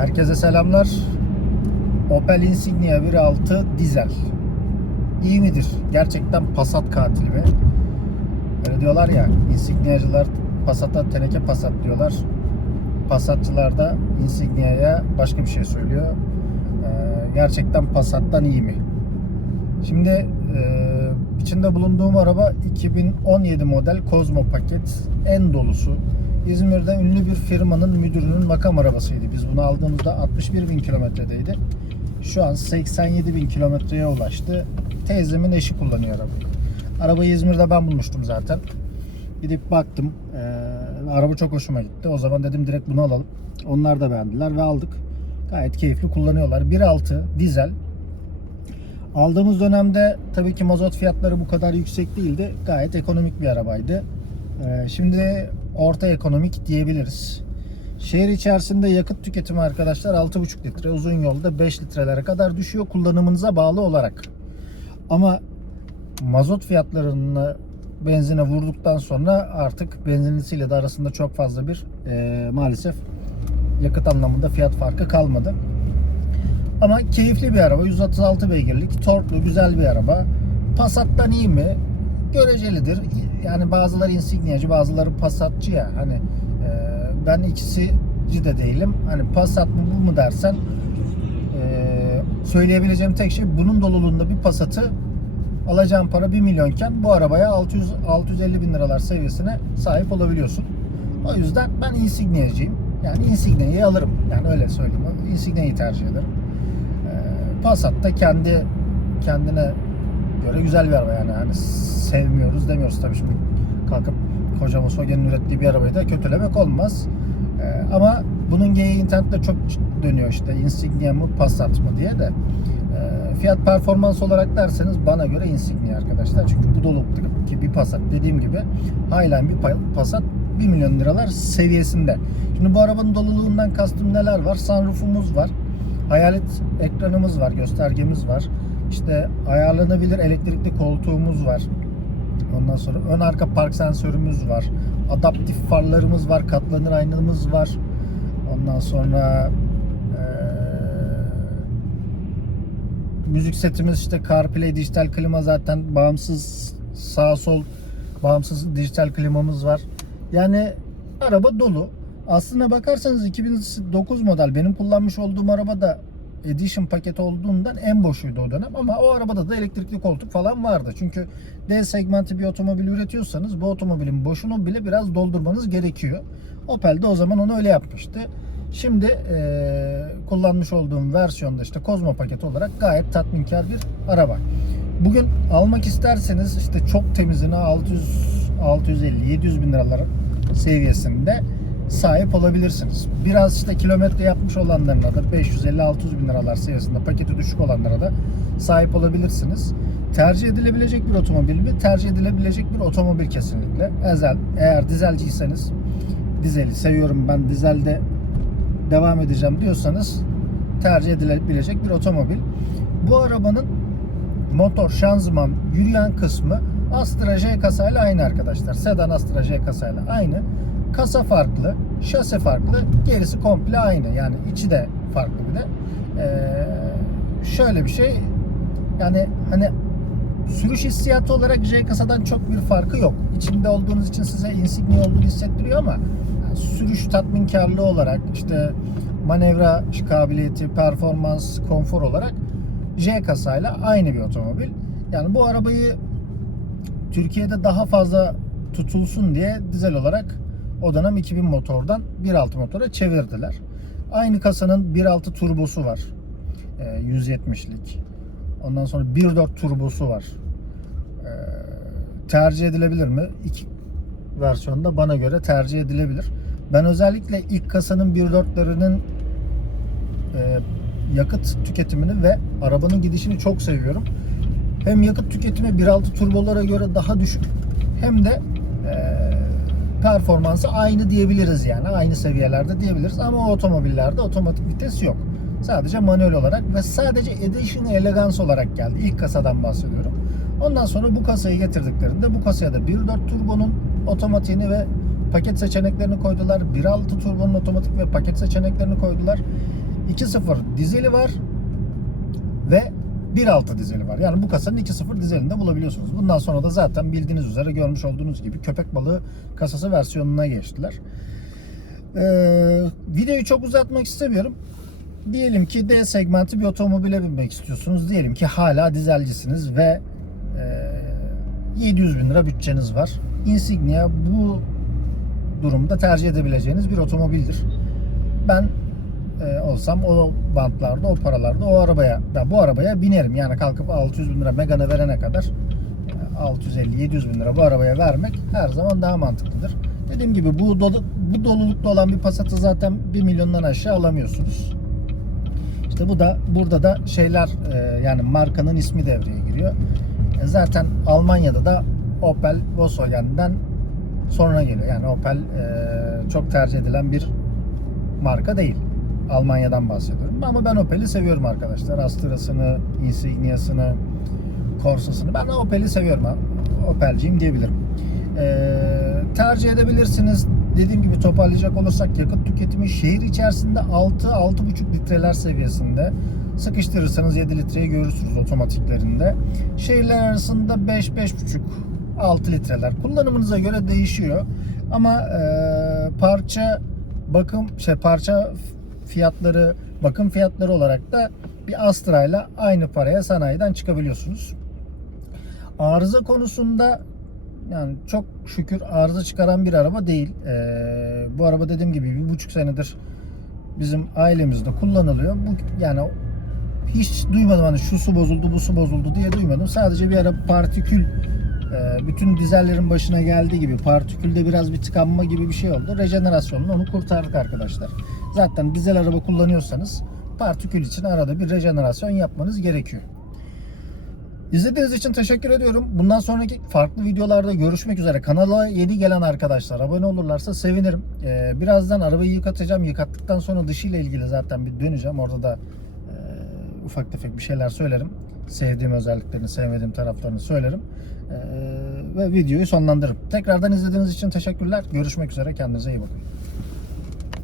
Herkese selamlar. Opel Insignia 1.6 dizel. İyi midir? Gerçekten Passat katil mi? Öyle diyorlar ya, Insignia'cılar Passat'a teneke Passat diyorlar. Passatçılar da Insignia'ya başka bir şey söylüyor. Ee, gerçekten Passat'tan iyi mi? Şimdi e, içinde bulunduğum araba 2017 model Cosmo paket. En dolusu. İzmir'de ünlü bir firmanın müdürünün makam arabasıydı. Biz bunu aldığımızda 61 bin kilometredeydi. Şu an 87 bin kilometreye ulaştı. Teyzemin eşi kullanıyor arabayı. Arabayı İzmir'de ben bulmuştum zaten. Gidip baktım. Ee, araba çok hoşuma gitti. O zaman dedim direkt bunu alalım. Onlar da beğendiler ve aldık. Gayet keyifli kullanıyorlar. 1.6 dizel. Aldığımız dönemde tabii ki mazot fiyatları bu kadar yüksek değildi. Gayet ekonomik bir arabaydı. Ee, şimdi orta ekonomik diyebiliriz. Şehir içerisinde yakıt tüketimi arkadaşlar 6,5 litre, uzun yolda 5 litrelere kadar düşüyor kullanımınıza bağlı olarak. Ama mazot fiyatlarını benzine vurduktan sonra artık benzinlisiyle de arasında çok fazla bir e, maalesef yakıt anlamında fiyat farkı kalmadı. Ama keyifli bir araba. 136 beygirlik, torklu, güzel bir araba. Passat'tan iyi mi? Görecelidir. Yani bazıları Insignia'cı, bazıları Passat'çı ya. Hani e, ben ikisi de değilim. Hani Passat mı bu mu dersen e, söyleyebileceğim tek şey bunun doluluğunda bir Passat'ı alacağım para 1 milyonken bu arabaya 600 650 bin liralar seviyesine sahip olabiliyorsun. O yüzden ben Insignia'cıyım. Yani Insignia'yı alırım. Yani öyle söyleyeyim. Insignia'yı tercih ederim. Ee, Passat da kendi kendine göre güzel bir araba yani. Hani sevmiyoruz demiyoruz tabii şimdi kalkıp koca Volkswagen'in ürettiği bir arabayı da kötülemek olmaz. Ee, ama bunun geyiği internette çok dönüyor işte Insignia mı Passat mı diye de. Ee, fiyat performans olarak derseniz bana göre Insignia arkadaşlar. Çünkü bu dolulukdaki bir Passat dediğim gibi Highline bir Passat 1 milyon liralar seviyesinde. Şimdi bu arabanın doluluğundan kastım neler var? Sunroofumuz var. Hayalet ekranımız var, göstergemiz var. İşte ayarlanabilir elektrikli koltuğumuz var. Ondan sonra ön arka park sensörümüz var. Adaptif farlarımız var, katlanır aynamız var. Ondan sonra eee, müzik setimiz işte CarPlay dijital klima zaten bağımsız sağ sol bağımsız dijital klimamız var. Yani araba dolu. Aslına bakarsanız 2009 model benim kullanmış olduğum araba da Edition paket olduğundan en boşuydu o dönem ama o arabada da elektrikli koltuk falan vardı. Çünkü D segmenti bir otomobil üretiyorsanız bu otomobilin boşunu bile biraz doldurmanız gerekiyor. Opel de o zaman onu öyle yapmıştı. Şimdi eee, kullanmış olduğum versiyonda işte Cosmo paketi olarak gayet tatminkar bir araba. Bugün almak isterseniz işte çok temizine 600 650 700 bin liralar seviyesinde sahip olabilirsiniz. Biraz işte kilometre yapmış olanlarına da 550-600 bin liralar seviyesinde paketi düşük olanlara da sahip olabilirsiniz. Tercih edilebilecek bir otomobil mi? Tercih edilebilecek bir otomobil kesinlikle. Ezel, eğer dizelciyseniz dizeli seviyorum ben dizelde devam edeceğim diyorsanız tercih edilebilecek bir otomobil. Bu arabanın motor, şanzıman, yürüyen kısmı Astra J kasayla aynı arkadaşlar. Sedan Astra J kasayla aynı. Kasa farklı, şase farklı, gerisi komple aynı. Yani içi de farklı bir de. Ee, şöyle bir şey, yani hani sürüş hissiyatı olarak J kasadan çok bir farkı yok. İçinde olduğunuz için size Insignia olduğunu hissettiriyor ama yani sürüş tatminkarlığı olarak işte manevra kabiliyeti, performans, konfor olarak J kasayla aynı bir otomobil. Yani bu arabayı Türkiye'de daha fazla tutulsun diye dizel olarak o dönem 2000 motordan 1.6 motora çevirdiler. Aynı kasanın 1.6 turbosu var. Ee, 170'lik. Ondan sonra 1.4 turbosu var. Ee, tercih edilebilir mi? İki versiyonda bana göre tercih edilebilir. Ben özellikle ilk kasanın 1.4'lerinin e, yakıt tüketimini ve arabanın gidişini çok seviyorum. Hem yakıt tüketimi 1.6 turbolara göre daha düşük hem de e, performansı aynı diyebiliriz yani. Aynı seviyelerde diyebiliriz ama o otomobillerde otomatik vites yok. Sadece manuel olarak ve sadece Edition Elegance olarak geldi. İlk kasadan bahsediyorum. Ondan sonra bu kasayı getirdiklerinde bu kasaya da 1.4 turbonun otomatiğini ve paket seçeneklerini koydular. 1.6 turbonun otomatik ve paket seçeneklerini koydular. 2.0 dizeli var ve 1.6 dizeli var. Yani bu kasanın 2.0 dizelini de bulabiliyorsunuz. Bundan sonra da zaten bildiğiniz üzere görmüş olduğunuz gibi köpek balığı kasası versiyonuna geçtiler. Ee, videoyu çok uzatmak istemiyorum. Diyelim ki D segmenti bir otomobile binmek istiyorsunuz. Diyelim ki hala dizelcisiniz ve e, 700 bin lira bütçeniz var. Insignia bu durumda tercih edebileceğiniz bir otomobildir. Ben olsam o bantlarda, o paralarda o arabaya, ben bu arabaya binerim. Yani kalkıp 600 bin lira Megane verene kadar e, 650-700 bin lira bu arabaya vermek her zaman daha mantıklıdır. Dediğim gibi bu, dolu, bu dolulukta olan bir Passat'ı zaten 1 milyondan aşağı alamıyorsunuz. İşte bu da burada da şeyler e, yani markanın ismi devreye giriyor. E, zaten Almanya'da da Opel Volkswagen'den sonra geliyor. Yani Opel e, çok tercih edilen bir marka değil. Almanya'dan bahsediyorum. Ama ben Opel'i seviyorum arkadaşlar. Astra'sını, Insignia'sını, Corsa'sını. Ben Opel'i seviyorum. Opel'ciyim diyebilirim. Ee, tercih edebilirsiniz. Dediğim gibi toparlayacak olursak yakıt tüketimi şehir içerisinde 6-6,5 litreler seviyesinde. Sıkıştırırsanız 7 litreyi görürsünüz otomatiklerinde. Şehirler arasında 5-5,5 6 litreler. Kullanımınıza göre değişiyor. Ama e, parça bakım şey parça fiyatları bakım fiyatları olarak da bir Astra ile aynı paraya sanayiden çıkabiliyorsunuz. Arıza konusunda yani çok şükür arıza çıkaran bir araba değil. Ee, bu araba dediğim gibi bir buçuk senedir bizim ailemizde kullanılıyor. Bu yani hiç duymadım hani şu su bozuldu bu su bozuldu diye duymadım. Sadece bir ara partikül bütün dizellerin başına geldiği gibi partikülde biraz bir tıkanma gibi bir şey oldu. Rejenerasyonla onu kurtardık arkadaşlar. Zaten dizel araba kullanıyorsanız partikül için arada bir rejenerasyon yapmanız gerekiyor. İzlediğiniz için teşekkür ediyorum. Bundan sonraki farklı videolarda görüşmek üzere. Kanala yeni gelen arkadaşlar abone olurlarsa sevinirim. Ee, birazdan arabayı yıkatacağım. Yıkattıktan sonra dışıyla ilgili zaten bir döneceğim. Orada da ufak tefek bir şeyler söylerim. Sevdiğim özelliklerini, sevmediğim taraflarını söylerim. Ee, ve videoyu sonlandırırım. Tekrardan izlediğiniz için teşekkürler. Görüşmek üzere. Kendinize iyi bakın.